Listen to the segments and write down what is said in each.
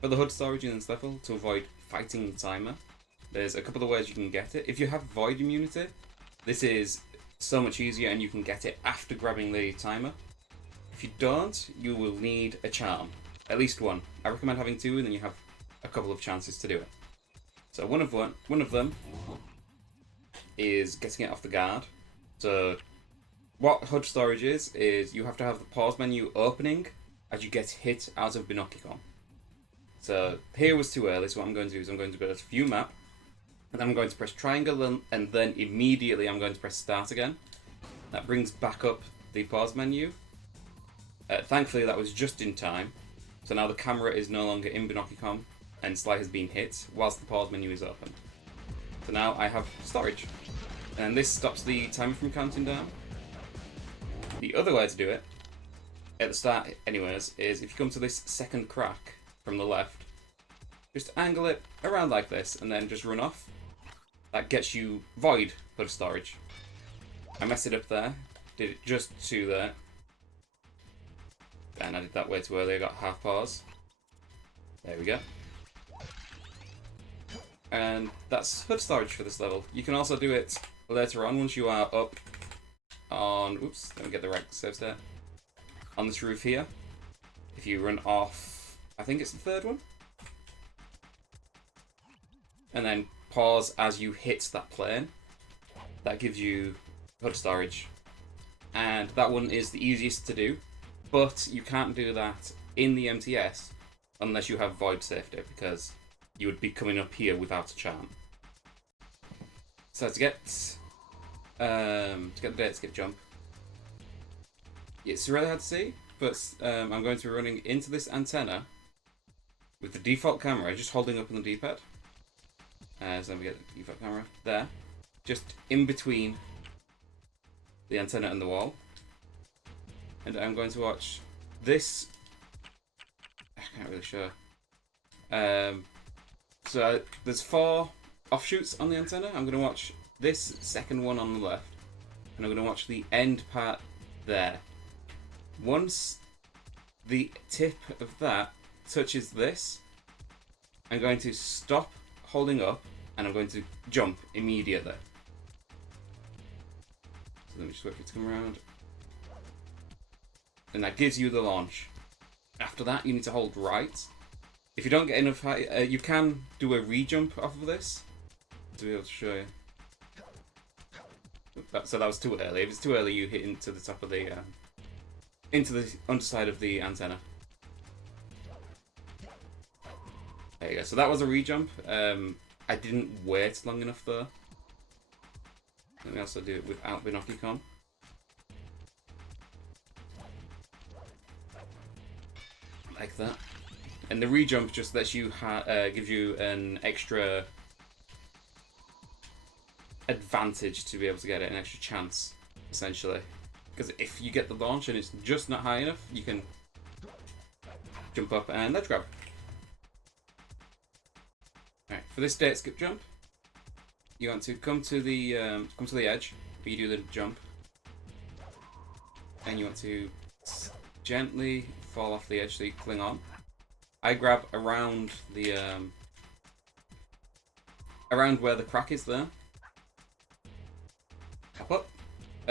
For the HUD storage in this level, to avoid fighting the timer, there's a couple of ways you can get it. If you have void immunity, this is so much easier and you can get it after grabbing the timer. If you don't, you will need a charm. At least one. I recommend having two, and then you have a couple of chances to do it. So one of them is getting it off the guard. So what HUD storage is you have to have the pause menu opening as you get hit out of Binokicon. So here was too early, so what I'm going to do is I'm going to go to View Map, and then I'm going to press triangle, and then immediately I'm going to press Start again. That brings back up the pause menu. Thankfully that was just in time. So now the camera is no longer in Binokicon, and Sly has been hit whilst the pause menu is open. So now I have storage. And this stops the timer from counting down. The other way to do it, at the start anyways, is if you come to this second crack from the left, just angle it around like this and then just run off. That gets you void of storage. I messed it up there, did it just to there. And I did that way too early, I got half pause. There we go. And that's HUD storage for this level. You can also do it later on once you are up on, oops, let me get the right save state. On this roof here. If you run off, I think it's the third one. And then pause as you hit that plane. That gives you HUD storage. And that one is the easiest to do. But you can't do that in the MTS unless you have void safety, because you would be coming up here without a charm. So to get the date skip jump, it's really hard to see, but I'm going to be running into this antenna with the default camera, just holding up on the D-pad. So we get the default camera there, just in between the antenna and the wall. And I'm going to watch this. I can't really show. So there's 4 offshoots on the antenna. I'm going to watch this second one on the left, and I'm going to watch the end part there. Once the tip of that touches this, I'm going to stop holding up, and I'm going to jump immediately. So let me just wait for it to come around. And that gives you the launch. After that, you need to hold right. If you don't get enough height, you can do a re-jump off of this to be able to show you. So that was too early. If it's too early, you hit into the top of the, into the underside of the antenna. There you go. So that was a re-jump. I didn't wait long enough though. Let me also do it without Binokicon. Like that. And the re-jump just lets you gives you an extra advantage to be able to get it, an extra chance, essentially. Because if you get the launch and it's just not high enough, you can jump up and ledge grab. Alright, for this date skip jump, you want to come to the edge, where you do the jump, and you want to gently fall off the edge so you cling on. I grab around the around where the crack is there. Hop up,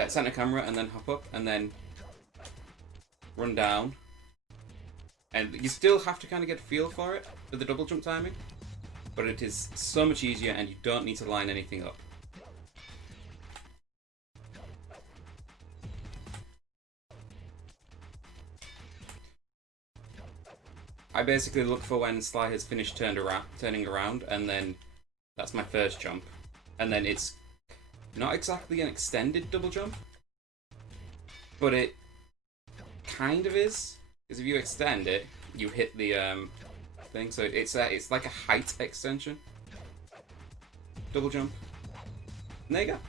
center camera, and then hop up, and then run down. And you still have to kind of get a feel for it for the double jump timing, but it is so much easier, and you don't need to line anything up. I basically look for when Sly has finished turning around, and then that's my first jump. And then it's not exactly an extended double jump, but it kind of is. Because if you extend it, you hit the thing. So it's like a height extension. Double jump. And there you go.